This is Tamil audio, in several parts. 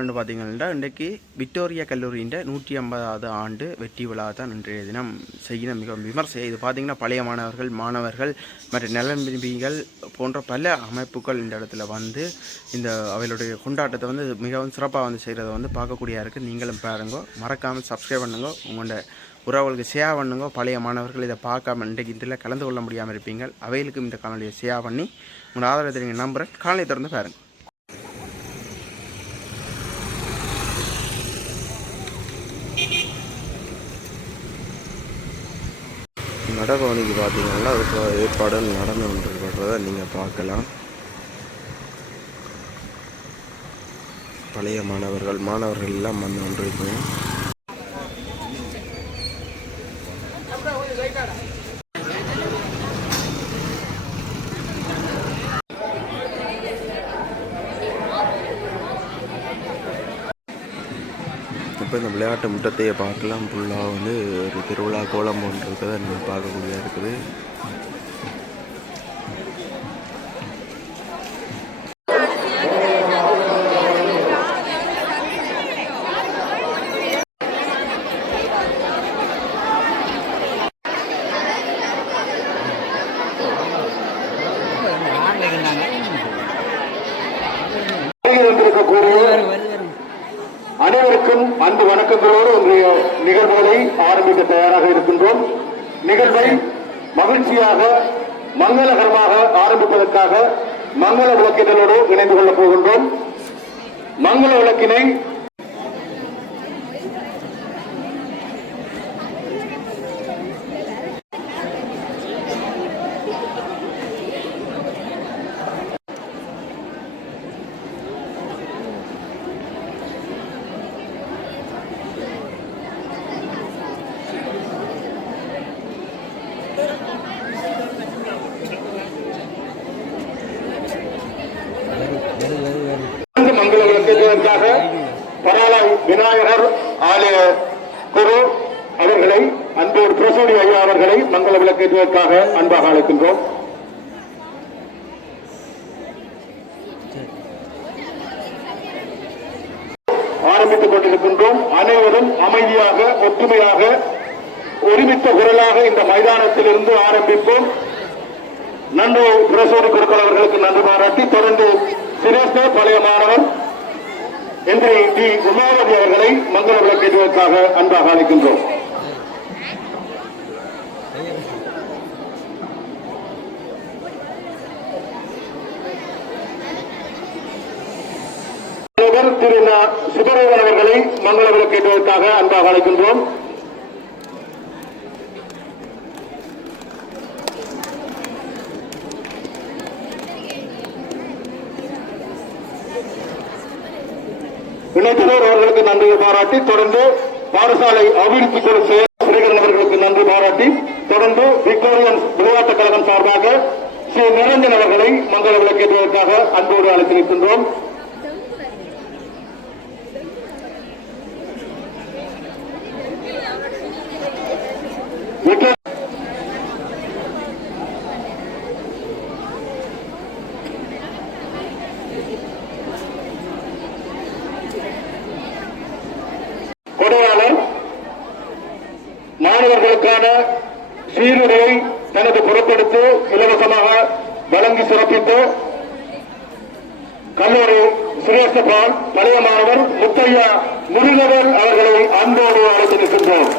தகவல்னு பார்த்தீங்கன்னா இன்றைக்கு விக்டோரியா கல்லூரியின் 150வது ஆண்டு வெற்றி விழா தான் இன்றைய தினம் செய்ய மிகவும் விமர்சை. இது பார்த்திங்கன்னா பழைய மாணவர்கள் மற்றும் நலன்பிரிகள் போன்ற பல அமைப்புகள் இந்த இடத்துல வந்து இந்த அவளுடைய கொண்டாட்டத்தை வந்து மிகவும் சிறப்பாக வந்து செய்கிறத வந்து பார்க்கக்கூடியா இருக்குது. நீங்களும் பாருங்க, மறக்காமல் சப்ஸ்கிரைப் பண்ணுங்க, உங்களோட உறவுகளுக்கு ஷேர் பண்ணுங்க. பழைய மாணவர்கள் இதை பார்க்காம இன்றைக்கு இதில் கலந்து கொள்ள முடியாமல் இருப்பீங்க. அவைகளுக்கும் இந்த காணொலியை ஷேர் பண்ணி உங்களோட ஆதரவை தெரிவிங்க நம்புகிறேன். காணொலியை திறந்து பாருங்கள். நடபவனிக்கு பார்த்தீங்கன்னா அதுக்கு ஏற்பாடுகள் நடந்து கொண்டிருக்கிறத நீங்கள் பார்க்கலாம். பழைய மாணவர்கள் எல்லாம் வந்து கொண்டிருக்கணும். இப்போ இந்த விளையாட்டு முற்றத்தையே பார்க்கலாம். ஃபுல்லாக வந்து ஒரு திருவிழா கோலம் போன்றிருக்கிறத நீங்கள் பார்க்கக்கூடியதாக இருக்குது. அனைவருக்கும் அன்பு வணக்கங்களோடு இன்றைய நிகழ்வுகளை ஆரம்பிக்க தயாராக இருக்கின்றோம். நிகழ்வை மகிழ்ச்சியாக மங்களகரமாக ஆரம்பிப்பதற்காக மங்கள விளக்கினரோடு இணைந்து கொள்ளப் போகின்றோம். மங்கள விளக்கினை மங்கள விளக்குவதற்காக பராள விநாயகர் ஆலய குரு அவர்களை அன்போடு பிரசோடி ஐயா அவர்களை மங்கள விளக்கேற்றுவதற்காக அன்பாக அழைக்கின்றோம். ஆரம்பித்துக் கொண்டிருக்கின்றோம். அனைவரும் அமைதியாக ஒற்றுமையாக ஒருமித்த குரலாக இந்த மைதானத்தில் இருந்து ஆரம்பிப்போம். நன்றி பிரசோடி கொடுக்கிறவர்களுக்கு நன்றி பாராட்டி தொடர்ந்து சிரேஷ்ட பழைய மாணவர் எந்திரி டி உமாவதி அவர்களை மங்கள விளக்கேற்றுவதற்காக அன்பாக அழைக்கின்றோம். திரு சுபரேவன் அவர்களை மங்கள விளக்கேற்றுவதற்காக அன்பாக அழைக்கின்றோம். இணைத்தவர் அவர்களுக்கு நன்றி பாராட்டி தொடர்ந்து பாடசாலை அபிவிருத்தி குழு செயலர் அவர்களுக்கு நன்றி பாராட்டி தொடர்ந்து விக்டோரியன் விளையாட்டுக் கழகம் சார்பாக ஸ்ரீ நிரஞ்சன் அவர்களை மங்கள விளக்கேற்றுவதற்காக அன்போடு அழைத்து நிற்கின்றோம். கொடையாளர் மாணவர்களுக்கான சீருடையை தனது பொறுப்பெடுத்து இலவசமாக வழங்கி சிறப்பித்து கல்லூரி சிரேஷ்டபால் பழைய மாணவர் முத்தையா முருகன் அவர்களை அன்போடு அழைத்து நிற்கின்றோம்.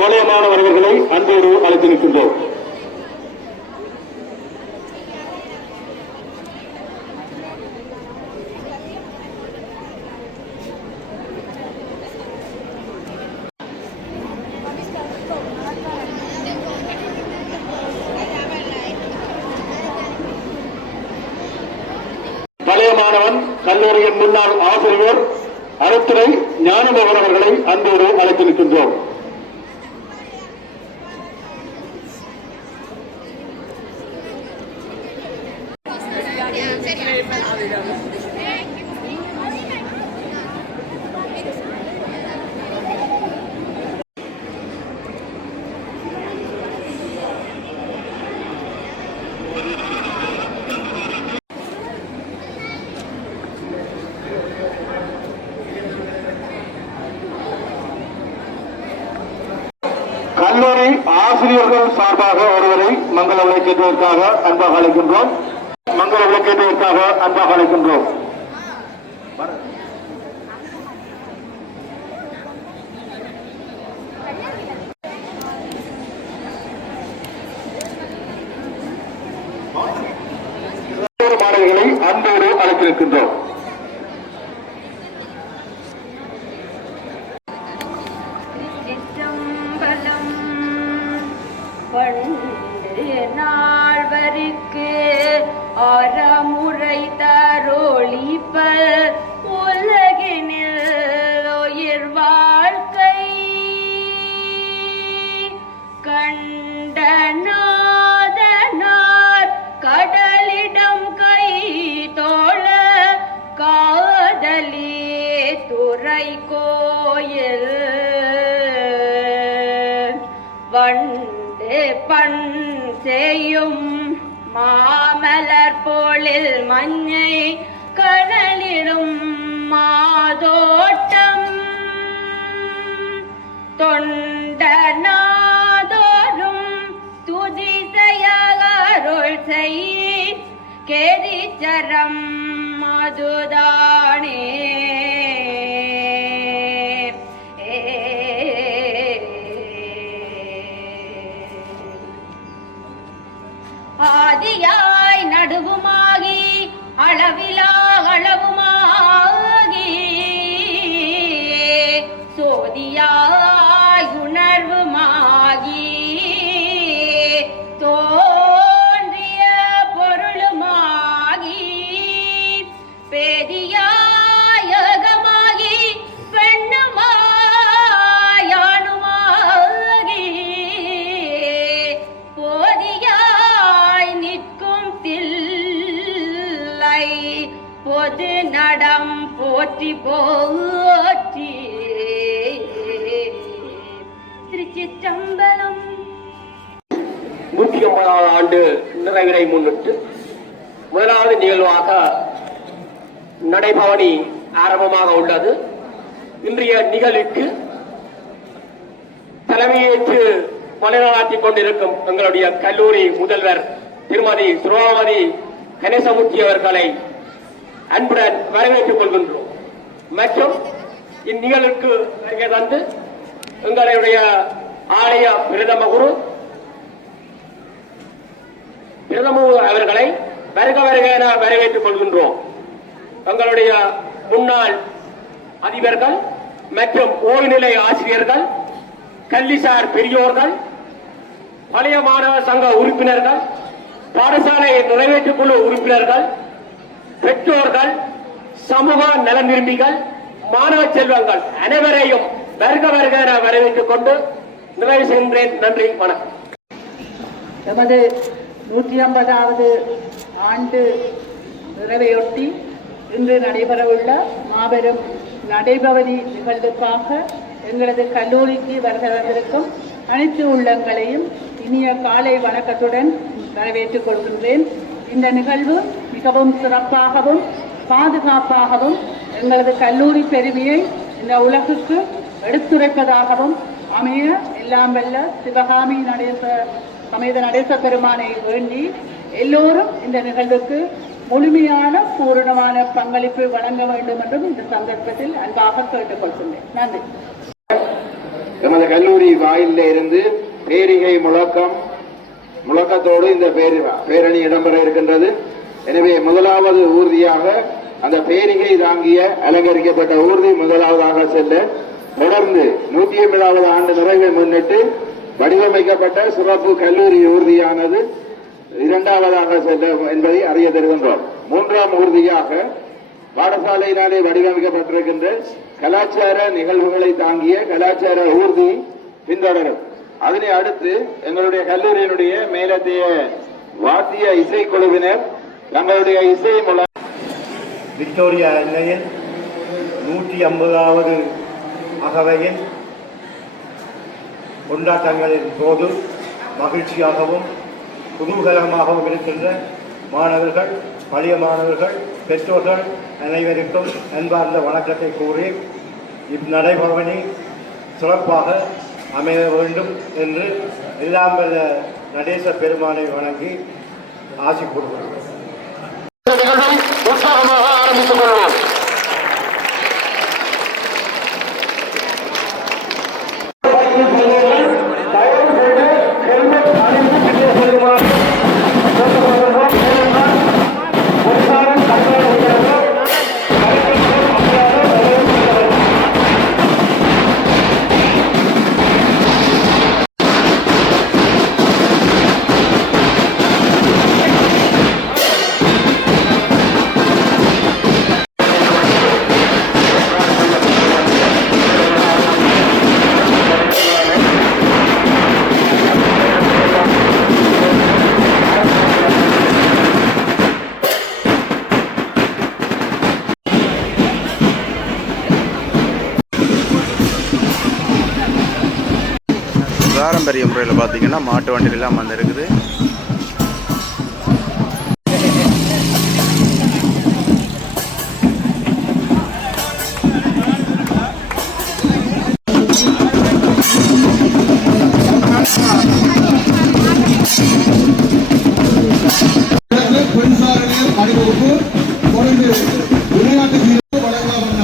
பழைய மாணவர்களை அன்போடு அழைத்து நிற்கின்றோம். பழைய மாணவன் கல்லூரியின் முன்னாள் ஆசிரியர் அறத்துறை ஞானமோகன் அவர்களை அன்போடு அழைத்து நிற்கின்றோம். சார்பாக ஒருவரை மங்கள விளக்கேற்றுவதற்காக அன்பாக அழைக்கின்றோம். மங்கள விளக்கேற்றுவதற்காக அன்பாக அழைக்கின்றோம். மாணவர்களை அன்போடு அழைத்திருக்கின்றோம். நாள்வருக்கு அறமுறை தரோழிப்ப உலகினில் உயிர் வாழ்க்கை கண்டநாதனார் கடலிடம் கை தோழ காதலி துறை கோயில் வண்டு பண் செய்யும் மாமலர் போலில் மஞ்சை கடலிடும் மாதோட்டம் தொண்டநாதோறும் துதிசையருள் செய் கேதிச்சரம் மதுதானே ஆதியாய் நடுவுமாகி அளவிலா அளவுமாகி சோதியாய் உணர்வுமாகி தோன்றிய பொருளுமாகி பேதியாய் யோகமாகி பெண்ணுமாய் ஆணுமாகி போதியாய் நிற்கும் தில்லை பொது நடம் போற்றி போற்றி திருச்சிற்றம்பலம். 150வது ஆண்டு நிறைவினை முன்னிட்டு முதலாவது நிகழ்வாக நடைபவனி ஆரம்பமாக உள்ளது. இன்றைய நிகழ்வுக்கு தலைமையேற்று வழிநடாத்திக் கொண்டிருக்கும் எங்களுடைய கல்லூரி முதல்வர் திருமதி சுரோமதி கணேசமூர்த்தி அவர்களை அன்புடன் வரவேற்றுக் கொள்கின்றோம். மற்றும் இந்நிகழ்வுக்கு வருகை தந்து எங்களுடைய ஆலய பிரதம குரு அவர்களை வருக வருக என வரவேற்றுக் கொள்கின்றோம். எங்களுடைய முன்னாள் அதிபர்கள் மற்றும் ஓய்வுநிலை ஆசிரியர்கள், கல்விசார் பெரியோர்கள், பழைய மாணவர் சங்க உறுப்பினர்கள், பாடசாலை நிறைவேற்றுக் குழு உறுப்பினர்கள், பெற்றோர்கள், சமூக நலன் விரும்பிகள், மாணவ செல்வங்கள் அனைவரையும் வருக வருக என வரவேற்றுக் கொண்டு நிறைவு செய்கின்றேன். நன்றி, வணக்கம். எமது 150வது ஆண்டு நிறைவையொட்டி இன்று நடைபெறவுள்ள மாபெரும் நடைபவனி நிகழ்வுக்காக எங்களது கல்லூரிக்கு வருகை வந்திருக்கும் அனைத்து உள்ளங்களையும் இனிய காலை வணக்கத்துடன் வரவேற்றுக் கொள்கின்றேன். இந்த நிகழ்வு மிகவும் சிறப்பாகவும் பாதுகாப்பாகவும் எங்களது கல்லூரி பெருமையை இந்த உலகுக்கு எடுத்துரைப்பதாகவும் அமைய எல்லாம் வல்ல சிவகாமி சமேத நடேச பெருமானை வேண்டி எல்லோரும் இந்த நிகழ்வுக்கு முழுமையான பூரணமான பங்களிப்பு வழங்க வேண்டும் என்றும் இந்த சந்தர்ப்பத்தில் அன்பாக கேட்டுக்கொள்கின்றேன். நன்றி. எமது கல்லூரி வாயிலில் இருந்து பேரிகை முழக்கத்தோடு இந்த பேரணி இடம்பெற இருக்கின்றது. எனவே முதலாவது ஊர்தியாக அந்த பேரிகை தாங்கிய அலங்கரிக்கப்பட்ட ஊர்தி முதலாவதாக செல்ல, தொடர்ந்து 150வது ஆண்டு நிறைவை முன்னிட்டு வடிவமைக்கப்பட்ட சிறப்பு கல்லூரி ஊர்தியானது இரண்டாவதாக செல்ல என்பதை அறிய தருகின்றோம். மூன்றாம் ஊர்தியாக பாடசாலையினாலே வடிவமைக்கப்பட்டிருக்கின்ற கலாச்சார நிகழ்வுகளை தாங்கிய கலாச்சார ஊர்தி பின்தொடரும். அதனை அடுத்து எங்களுடைய கல்லூரியினுடைய மேலத்திய வாத்திய இசைக்குழுவினர் தங்களுடைய இசை மூலம் விக்டோரியா எல்லையில் 150வது அகவையின் கொண்டாட்டங்களின் போது மகிழ்ச்சியாகவும் குதூகலமாகவும் இருக்கின்ற மாணவர்கள், பழைய மாணவர்கள், பெற்றோர்கள் அனைவருக்கும் அன்பார்ந்த வணக்கத்தை கூறி இந்நடைபவனி சிறப்பாக அமைய வேண்டும் என்று எல்லாம் வல்ல நடேச பெருமானை வணங்கி ஆசி கூறுகிறோம். நிகழ்வை உற்சாகமாக ஆரம்பித்துக் கொள்வோம். பாரம்பரிய முறையில் பார்த்தீங்கன்னா மாட்டு வண்டிகள் எல்லாம் வந்திருக்குது. அணிவகுப்பு தொடர்ந்து விளையாட்டு வீரர் வழங்கலாம்.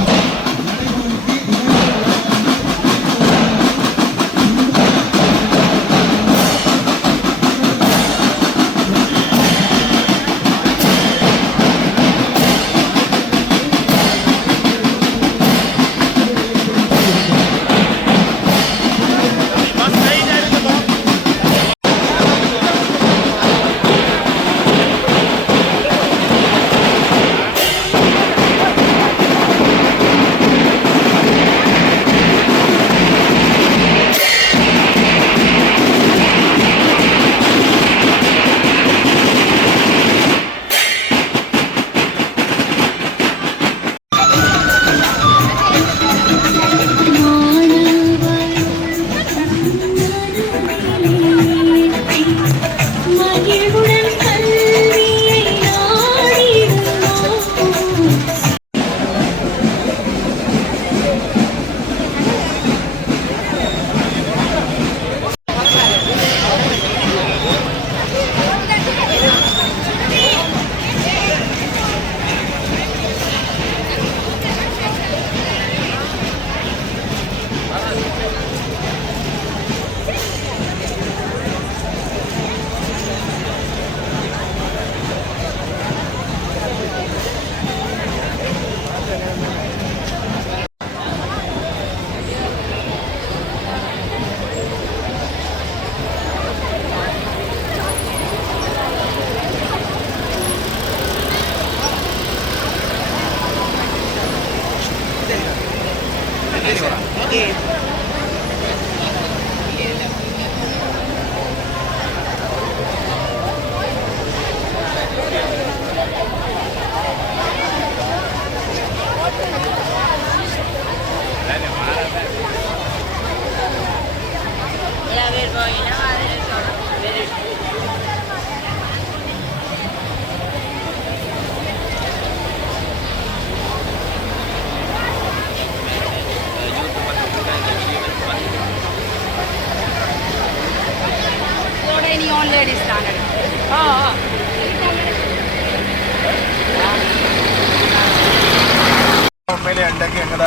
உண்மையிலே இன்றைக்கு எங்களோட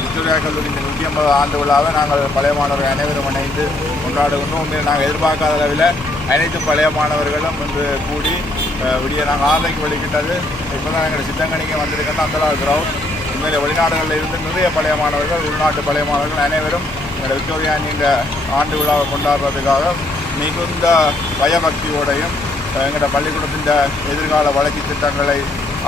விக்டோரியா கல்லூரியின் 150 ஆண்டு விழாவை நாங்கள் பழைய மாணவர்கள் அனைவரும் இணைந்து கொண்டாடுகின்றோம். உண்மையில் நாங்கள் எதிர்பார்க்காத அளவில் அனைத்து பழைய மாணவர்களும் இன்று கூடி விடிய நாங்கள் 6:30 வெளிக்கிட்டது. இப்போ தான் எங்கள் சித்தங்கனிக்கு வந்திருக்கோம். அந்த கிரவுண்ட் உண்மையிலே வெளிநாடுகளில் இருந்து நிறைய பழைய மாணவர்கள், உள்நாட்டு பழைய மாணவர்கள் அனைவரும் எங்களோட விக்டோரியா இந்த ஆண்டு விழாவை கொண்டாடுறதுக்காக மிகுந்த பயபக்தியோடையும் எங்களோட பள்ளிக்கூடத்தின் எதிர்கால வளர்ச்சி திட்டங்களை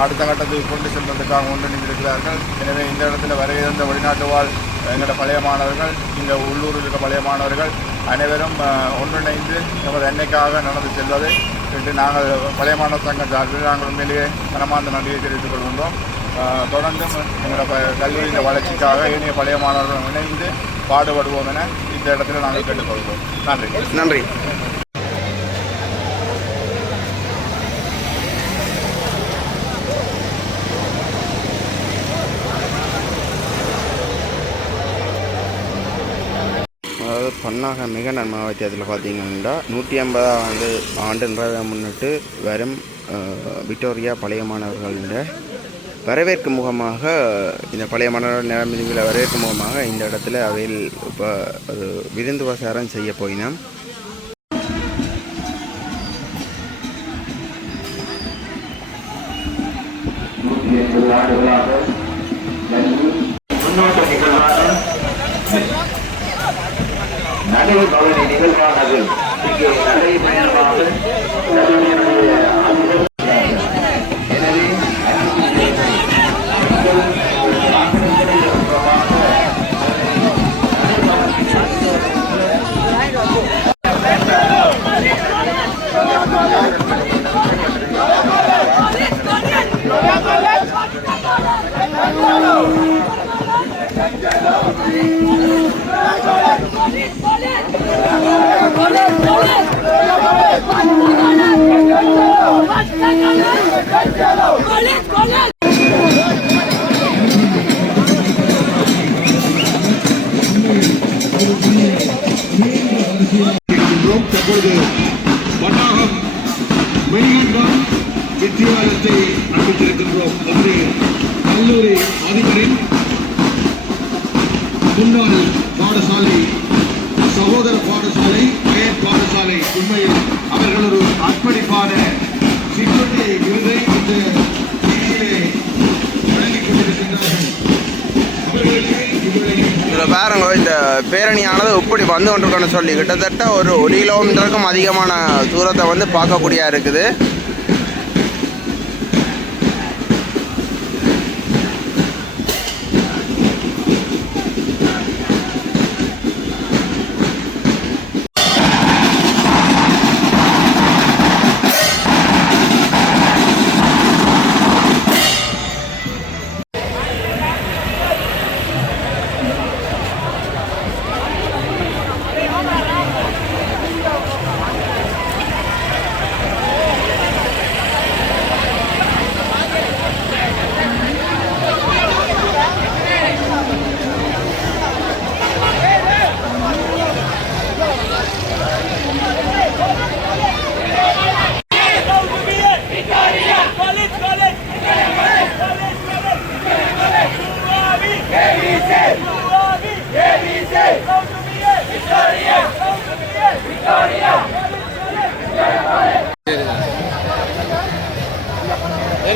அடுத்த கட்டத்துக்கு கொண்டு செல்வதற்காக ஒன்றிணைந்திருக்கிறார்கள். எனவே இந்த இடத்துல வருகின்ற வெளிநாட்டு வாழ் எங்களோட பழைய மாணவர்கள், இந்த உள்ளூரில் இருக்க பழைய மாணவர்கள் அனைவரும் ஒன்றிணைந்து நமது எண்ணெய்க்காக நடந்து செல்வதை இன்று நாங்கள் பழைய மாணவர் சங்கம் சார்பில் நாங்கள் உண்மையிலேயே மனமார்ந்த நன்றியை தெரிவித்துக் கொள்கின்றோம். தொடர்ந்தும் எங்களோட கல்வியின் வளர்ச்சிக்காக ஏனைய பழைய மாணவர்கள் இணைந்து பாடுபடுவோம் என இந்த இடத்துல நாங்கள் கேட்டுக்கொள்கிறோம். நன்றி. நன்றி. பன்னாக மிக மாவட்டத்தில் பார்த்தீங்கன்னா 150ஆவது ஆண்டுன்றதை முன்னிட்டு வரும் விக்டோரியா பழைய மாணவர்களின் வரவேற்கும் முகமாக இந்த பழைய மாணவர்கள் நிலமிதிகளை வரவேற்கும் முகமாக இந்த இடத்துல அவையில் இப்போ அது விருந்து உபசாரம் செய்ய போயினோம். நடைபவனி நிகழ்வானது இங்கே நடைபயணமாக எனவே தற்பொழுது வட்டாகம் வெளியேற்றம் வித்தியாலயத்தை அறிவித்திருக்கின்றோம். அது கல்லூரி அதிபரின் முன்னாள் பாடசாலை சகோதர பாடசாலை அயல் பாடசாலை உண்மையில் அவர்கள் ஒரு அர்ப்பணிப்பான சிற்றுண்டி விருதை இந்த நிதியிலே வழங்கிக் கொண்டிருக்கின்றார்கள். அவர்களுக்கு இதில் பாருங்க, இந்த பேரணியானது இப்படி வந்து கொண்டிருக்கோன்னு சொல்லி கிட்டத்தட்ட ஒரு கிலோமீட்டருக்கும் அதிகமான தூரத்தை வந்து பார்க்கக்கூடியா இருக்குது.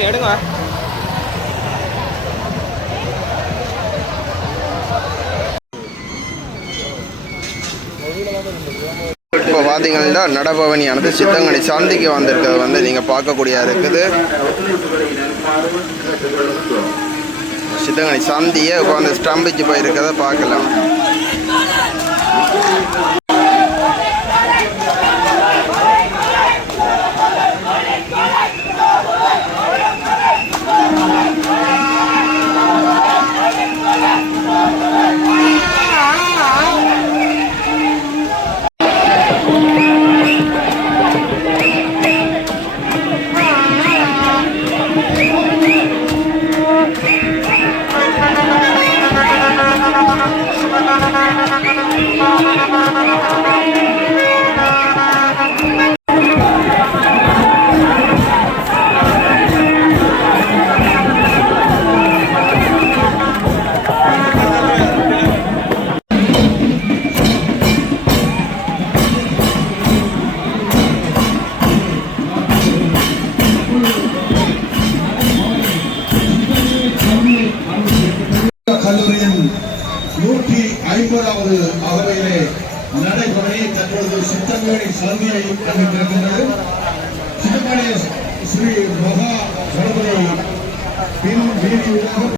எடுங்க. இப்போ பார்த்தீங்கன்னா நடபவனியானது சித்தங்கனி சந்திக்கு வந்திருக்கிறது வந்து நீங்கள் பார்க்கக்கூடிய இருக்குது. சித்தங்கனி சந்தியை உட்காந்து ஸ்டம்பிச்சு போயிருக்கிறத பார்க்கலாம். கல்லூரியின் 150வது அகவையிலே நடைபெறி தற்பொழுது சித்தங்கனி சந்தியை அறிவித்திருக்கின்றது. சித்தங்கனி ஸ்ரீ மகா கணபதி பின் வீதியூடாக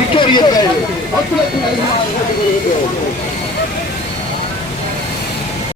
விக்டோரியர்கள்